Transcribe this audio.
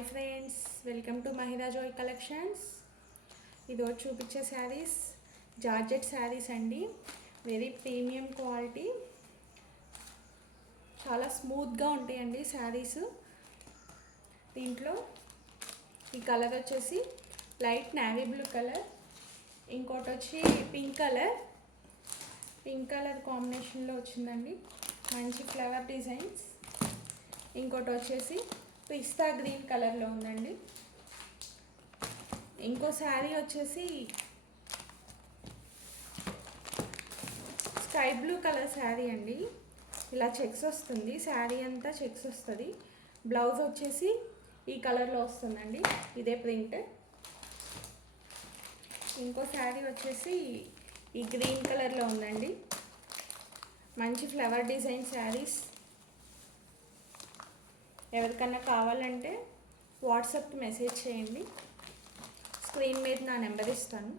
Hi friends, welcome to మహిళా Joy collections. ఈరోజు చూపించే శారీస్ జార్జెట్ శారీస్ అండి. వెరీ ప్రీమియం క్వాలిటీ, చాలా స్మూత్గా ఉంటాయండి శారీస్. దీంట్లో ఈ కలర్ వచ్చేసి లైట్ నేవీ బ్లూ కలర్, ఇంకోటి వచ్చి పింక్ కలర్ కాంబినేషన్లో వచ్చిందండి. మంచి ఫ్లవర్ డిజైన్స్. ఇంకోటి వచ్చేసి పిస్తా గ్రీన్ కలర్లో ఉందండి. ఇంకో శారీ వచ్చేసి స్కై బ్లూ కలర్ శారీ అండి. ఇలా చెక్స్ వస్తుంది, శారీ అంతా చెక్స్ వస్తుంది. బ్లౌజ్ వచ్చేసి ఈ కలర్లో వస్తుందండి, ఇదే ప్రింట్. ఇంకో శారీ వచ్చేసి ఈ గ్రీన్ కలర్లో ఉందండి. మంచి ఫ్లవర్ డిజైన్ శారీస్. ఎవరికన్నా కావాలంటే వాట్సాప్కి మెసేజ్ చేయండి. స్క్రీన్ మీద నా నెంబర్ ఇస్తాను.